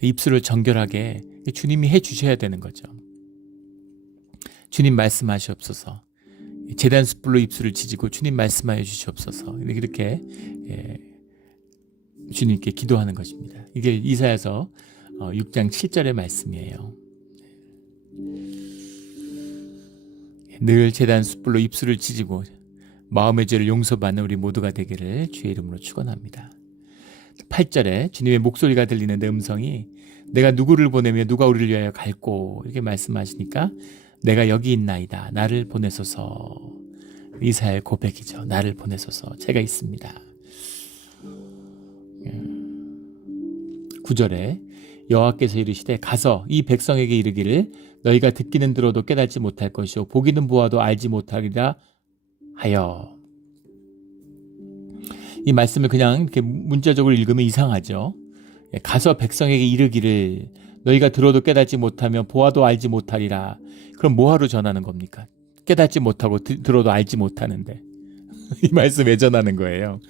입술을 정결하게 주님이 해주셔야 되는 거죠. 주님 말씀하시옵소서. 제단 숯불로 입술을 지지고 주님 말씀하여 주시옵소서. 이렇게 예, 주님께 기도하는 것입니다. 이게 이사야서 6장 7절의 말씀이에요. 늘 제단 숯불로 입술을 지지고 마음의 죄를 용서받는 우리 모두가 되기를 주의 이름으로 축원합니다. 8절에 주님의 목소리가 들리는데 음성이 내가 누구를 보내며 누가 우리를 위하여 갈꼬 이렇게 말씀하시니까 내가 여기 있나이다. 나를 보내소서. 이사야의 고백이죠. 나를 보내소서. 제가 있습니다. 9절에 여호와께서 이르시되 가서 이 백성에게 이르기를 너희가 듣기는 들어도 깨닫지 못할 것이요 보기는 보아도 알지 못하리라 하여. 이 말씀을 그냥 이렇게 문자적으로 읽으면 이상하죠. 가서 백성에게 이르기를 너희가 들어도 깨닫지 못하며 보아도 알지 못하리라. 그럼 뭐하러 전하는 겁니까? 깨닫지 못하고 들어도 알지 못하는데 이 말씀 왜 전하는 거예요?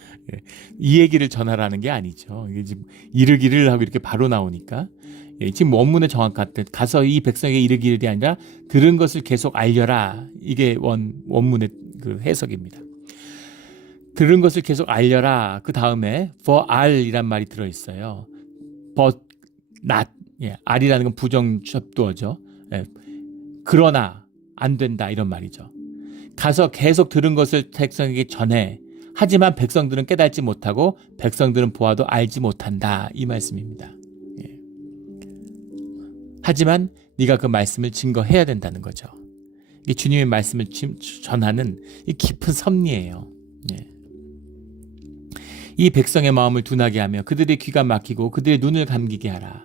이 얘기를 전하라는 게 아니죠. 이게 지금 이르기를 하고 이렇게 바로 나오니까 지금 원문에 정확하듯 가서 이 백성에게 이르기를이 아니라 들은 것을 계속 알려라. 이게 원문의 그 해석입니다. 들은 것을 계속 알려라. 그 다음에 for al이란 말이 들어있어요. but not. 예, al이라는 건 부정접두어죠. 예, 그러나 안 된다 이런 말이죠. 가서 계속 들은 것을 백성에게 전해. 하지만 백성들은 깨닫지 못하고 백성들은 보아도 알지 못한다. 이 말씀입니다. 예. 하지만 네가 그 말씀을 증거해야 된다는 거죠. 이게 주님의 말씀을 전하는 이 깊은 섭리예요. 예. 이 백성의 마음을 둔하게 하며 그들의 귀가 막히고 그들의 눈을 감기게 하라.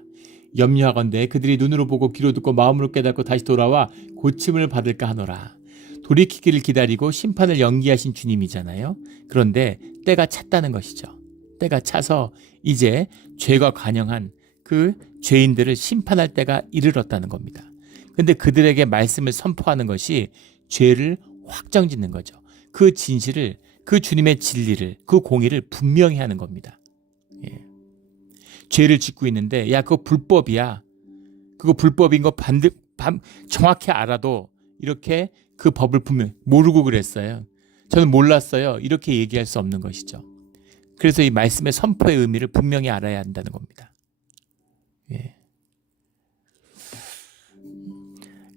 염려하건대 그들이 눈으로 보고 귀로 듣고 마음으로 깨닫고 다시 돌아와 고침을 받을까 하노라. 돌이키기를 기다리고 심판을 연기하신 주님이잖아요. 그런데 때가 찼다는 것이죠. 때가 차서 이제 죄가 관영한 그 죄인들을 심판할 때가 이르렀다는 겁니다. 그런데 그들에게 말씀을 선포하는 것이 죄를 확정짓는 거죠. 그 진실을, 그 주님의 진리를, 그 공의를 분명히 하는 겁니다. 예. 죄를 짓고 있는데 야 그거 불법이야. 그거 불법인 거 정확히 알아도 이렇게 그 법을 분명히 모르고 그랬어요. 저는 몰랐어요. 이렇게 얘기할 수 없는 것이죠. 그래서 이 말씀의 선포의 의미를 분명히 알아야 한다는 겁니다. 예.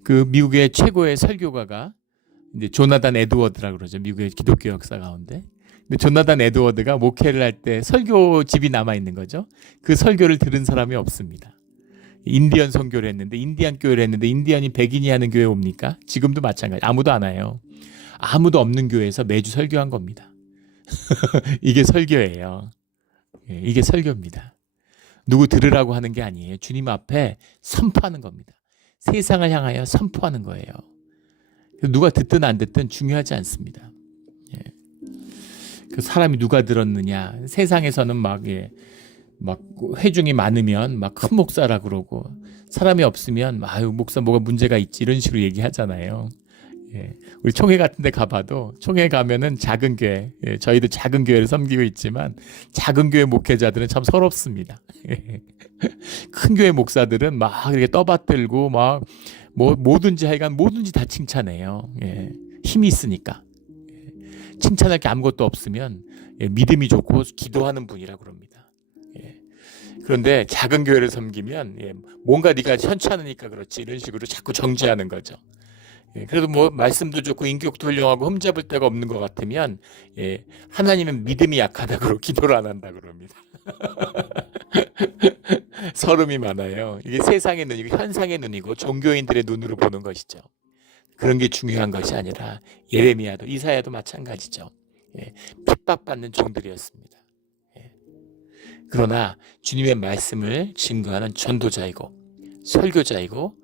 그 미국의 최고의 설교가가 이제 조나단 에드워드라고 그러죠. 미국의 기독교 역사 가운데. 근데 조나단 에드워드가 목회를 할 때 설교집이 남아 있는 거죠. 그 설교를 들은 사람이 없습니다. 인디언 선교를 했는데 인디안 교회를 했는데 인디언이 백인이 하는 교회 옵니까? 지금도 마찬가지. 아무도 안 와요. 아무도 없는 교회에서 매주 설교한 겁니다. 이게 설교예요. 예, 이게 설교입니다. 누구 들으라고 하는 게 아니에요. 주님 앞에 선포하는 겁니다. 세상을 향하여 선포하는 거예요. 누가 듣든 안 듣든 중요하지 않습니다. 예. 그 사람이 누가 들었느냐. 세상에서는 막 회중이 많으면 막 큰 목사라 그러고 사람이 없으면 아유 목사 뭐가 문제가 있지 이런 식으로 얘기하잖아요. 예, 우리 총회 같은 데 가봐도 총회 가면은 작은 교회, 예, 저희도 작은 교회를 섬기고 있지만 작은 교회 목회자들은 참 서럽습니다. 큰 교회 목사들은 막 이렇게 떠받들고 막 뭐 뭐든지 하여간 뭐든지 다 칭찬해요. 예, 힘이 있으니까. 칭찬할 게 아무것도 없으면 예, 믿음이 좋고 기도하는 분이라 그럽니다. 예. 그런데 작은 교회를 섬기면 예, 뭔가 네가 현찮으니까 그렇지 이런 식으로 자꾸 정죄하는 거죠. 예, 그래도 뭐 말씀도 좋고 인격도 훌륭하고 흠잡을 데가 없는 것 같으면 예, 하나님은 믿음이 약하다 그러고 기도를 안 한다 그럽니다. 서름이 많아요. 이게 세상의 눈이고 현상의 눈이고 종교인들의 눈으로 보는 것이죠. 그런 게 중요한 것이 아니라 예레미야도 이사야도 마찬가지죠. 예, 핍박받는 종들이었습니다. 예. 그러나 주님의 말씀을 증거하는 전도자이고 설교자이고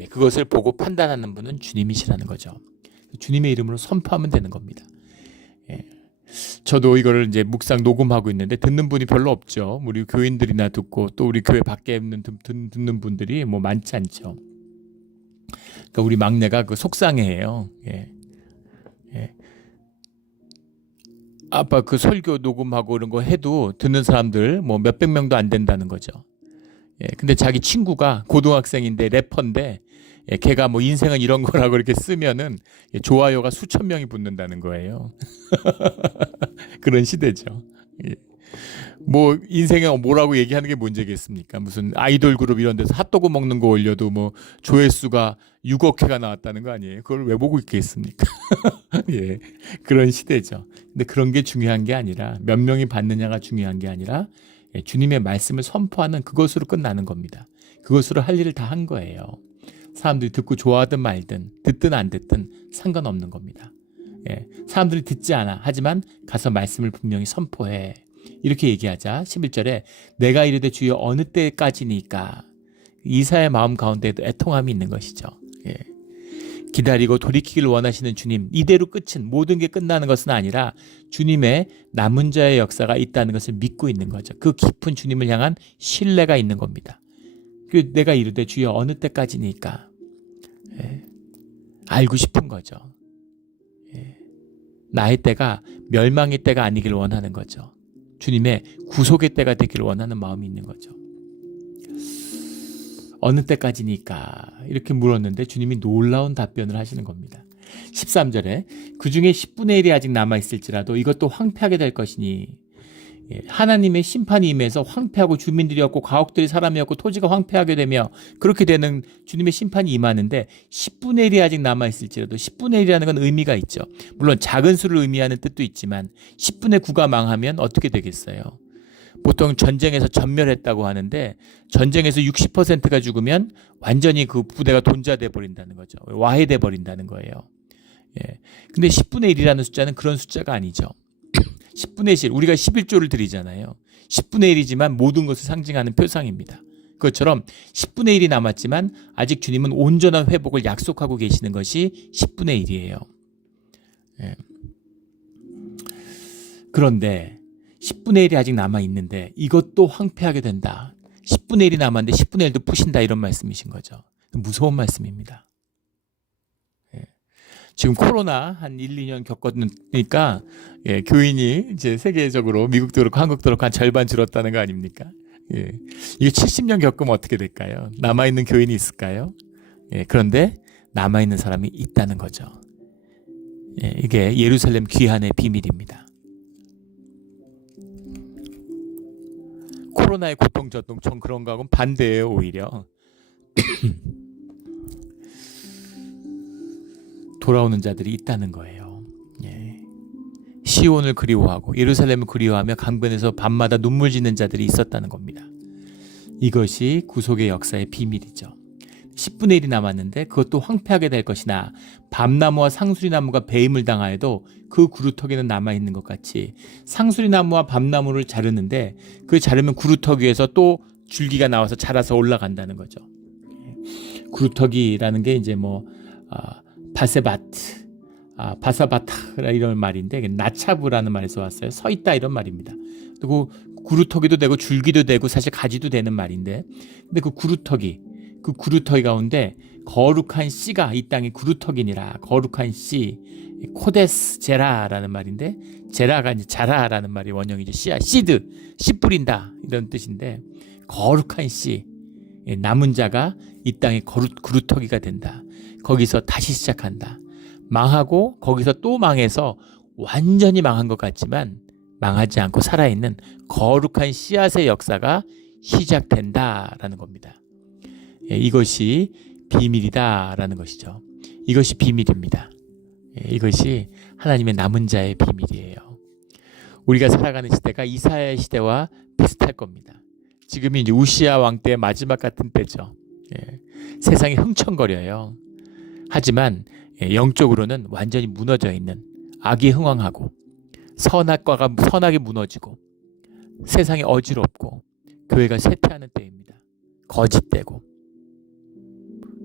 예, 그것을 보고 판단하는 분은 주님이시라는 거죠. 주님의 이름으로 선포하면 되는 겁니다. 예. 저도 이거를 이제 묵상 녹음하고 있는데 듣는 분이 별로 없죠. 우리 교인들이나 듣고 또 우리 교회 밖에 있는 듣는 분들이 뭐 많지 않죠. 그러니까 우리 막내가 그 속상해해요. 예. 예. 아빠 그 설교 녹음하고 이런 거 해도 듣는 사람들 뭐 몇백 명도 안 된다는 거죠. 예. 근데 자기 친구가 고등학생인데 래퍼인데 예, 걔가 뭐 인생은 이런 거라고 이렇게 쓰면은 예, 좋아요가 수천 명이 붙는다는 거예요. 그런 시대죠. 예. 뭐 인생에 뭐라고 얘기하는 게 문제겠습니까? 무슨 아이돌 그룹 이런 데서 핫도그 먹는 거 올려도 뭐 조회수가 6억 회가 나왔다는 거 아니에요? 그걸 왜 보고 있겠습니까? 예, 그런 시대죠. 근데 그런 게 중요한 게 아니라 몇 명이 받느냐가 중요한 게 아니라 예, 주님의 말씀을 선포하는 그것으로 끝나는 겁니다. 그것으로 할 일을 다 한 거예요. 사람들이 듣고 좋아하든 말든 듣든 안 듣든 상관없는 겁니다. 예, 사람들이 듣지 않아. 하지만 가서 말씀을 분명히 선포해. 이렇게 얘기하자 11절에 내가 이르되 주여 어느 때까지니까 이사의 마음 가운데에도 애통함이 있는 것이죠. 예. 기다리고 돌이키길 원하시는 주님, 이대로 끝은 모든 게 끝나는 것은 아니라 주님의 남은 자의 역사가 있다는 것을 믿고 있는 거죠. 그 깊은 주님을 향한 신뢰가 있는 겁니다. 내가 이르되 주여 어느 때까지니까 예. 알고 싶은 거죠. 예. 나의 때가 멸망의 때가 아니길 원하는 거죠. 주님의 구속의 때가 되기를 원하는 마음이 있는 거죠. 어느 때까지니까 이렇게 물었는데 주님이 놀라운 답변을 하시는 겁니다. 13절에 그 중에 10분의 1이 아직 남아있을지라도 이것도 황폐하게 될 것이니 하나님의 심판이 임해서 황폐하고 주민들이 없고 가옥들이 사람이 없고 토지가 황폐하게 되며 그렇게 되는 주님의 심판이 임하는데 10분의 1이 아직 남아있을지라도 10분의 1이라는 건 의미가 있죠. 물론 작은 수를 의미하는 뜻도 있지만 10분의 9가 망하면 어떻게 되겠어요? 보통 전쟁에서 전멸했다고 하는데 전쟁에서 60%가 죽으면 완전히 그 부대가 돈자돼 버린다는 거죠. 와해돼 버린다는 거예요. 예. 근데 10분의 1이라는 숫자는 그런 숫자가 아니죠. 10분의 1, 우리가 11조를 드리잖아요. 10분의 1이지만 모든 것을 상징하는 표상입니다. 그것처럼 10분의 1이 남았지만 아직 주님은 온전한 회복을 약속하고 계시는 것이 10분의 1이에요. 예. 그런데 10분의 1이 아직 남아있는데 이것도 황폐하게 된다. 10분의 1이 남았는데 10분의 1도 부신다 이런 말씀이신 거죠. 무서운 말씀입니다. 지금 코로나 한 1, 2년 겪었으니까 예, 교인이 이제 세계적으로 미국도 그렇고 한국도 그렇고 한 절반 줄었다는 거 아닙니까? 예, 이게 70년 겪으면 어떻게 될까요? 남아있는 교인이 있을까요? 예, 그런데 남아있는 사람이 있다는 거죠. 예, 이게 예루살렘 귀환의 비밀입니다. 코로나의 고통 전통 그런 거하고는 반대예요. 오히려 돌아오는 자들이 있다는 거예요. 예. 시온을 그리워하고 예루살렘을 그리워하며 강변에서 밤마다 눈물 짓는 자들이 있었다는 겁니다. 이것이 구속의 역사의 비밀이죠. 10분의 1이 남았는데 그것도 황폐하게 될 것이나 밤나무와 상수리나무가 배임을 당하여도 그 구루터기는 남아있는 것 같이 상수리나무와 밤나무를 자르는데 그 자르면 구루터기 위에서 또 줄기가 나와서 자라서 올라간다는 거죠. 구루터기라는 게 이제 뭐 바세바트, 바사바타 이런 말인데 나차브라는 말에서 왔어요. 서 있다 이런 말입니다. 그리고 구루터기도 되고 줄기도 되고 사실 가지도 되는 말인데 근데 그 구루터기 가운데 거룩한 씨가 이 땅에 그루터기니라. 거룩한 씨, 코데스 제라라는 말인데, 제라가 이제 자라라는 말이 원형이죠. 씨야, 씨드, 씨 뿌린다 이런 뜻인데, 거룩한 씨, 남은 자가 이 땅에 그루터기가 된다. 거기서 다시 시작한다. 망하고 거기서 또 망해서 완전히 망한 것 같지만 망하지 않고 살아있는 거룩한 씨앗의 역사가 시작된다라는 겁니다. 이것이 비밀이다라는 것이죠. 이것이 비밀입니다. 이것이 하나님의 남은 자의 비밀이에요. 우리가 살아가는 시대가 이사야의 시대와 비슷할 겁니다. 지금이 이제 우시야 왕 때의 마지막 같은 때죠. 세상이 흥청거려요. 하지만 영적으로는 완전히 무너져 있는, 악이 흥왕하고 선악과가 선악이 무너지고 세상이 어지럽고 교회가 쇠퇴하는 때입니다. 거짓되고.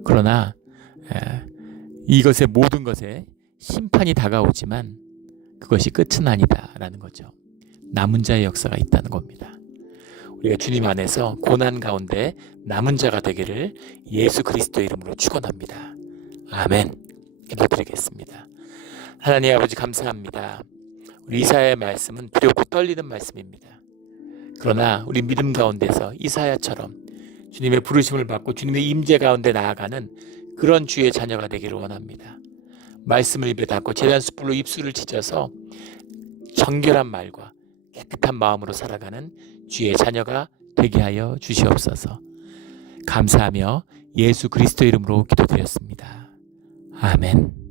그러나 이것의 모든 것에 심판이 다가오지만 그것이 끝은 아니다라는 거죠. 남은 자의 역사가 있다는 겁니다. 우리가 주님 안에서 고난 가운데 남은 자가 되기를 예수 그리스도의 이름으로 축원합니다. 아멘. 기도드리겠습니다. 하나님 아버지 감사합니다. 우리 이사야의 말씀은 두렵고 떨리는 말씀입니다. 그러나 우리 믿음 가운데서 이사야처럼 주님의 부르심을 받고 주님의 임재 가운데 나아가는 그런 주의 자녀가 되기를 원합니다. 말씀을 입에 닫고 제단 숯불로 입술을 찢어서 정결한 말과 깨끗한 마음으로 살아가는 주의 자녀가 되게 하여 주시옵소서. 감사하며 예수 그리스도 이름으로 기도드렸습니다. 아멘.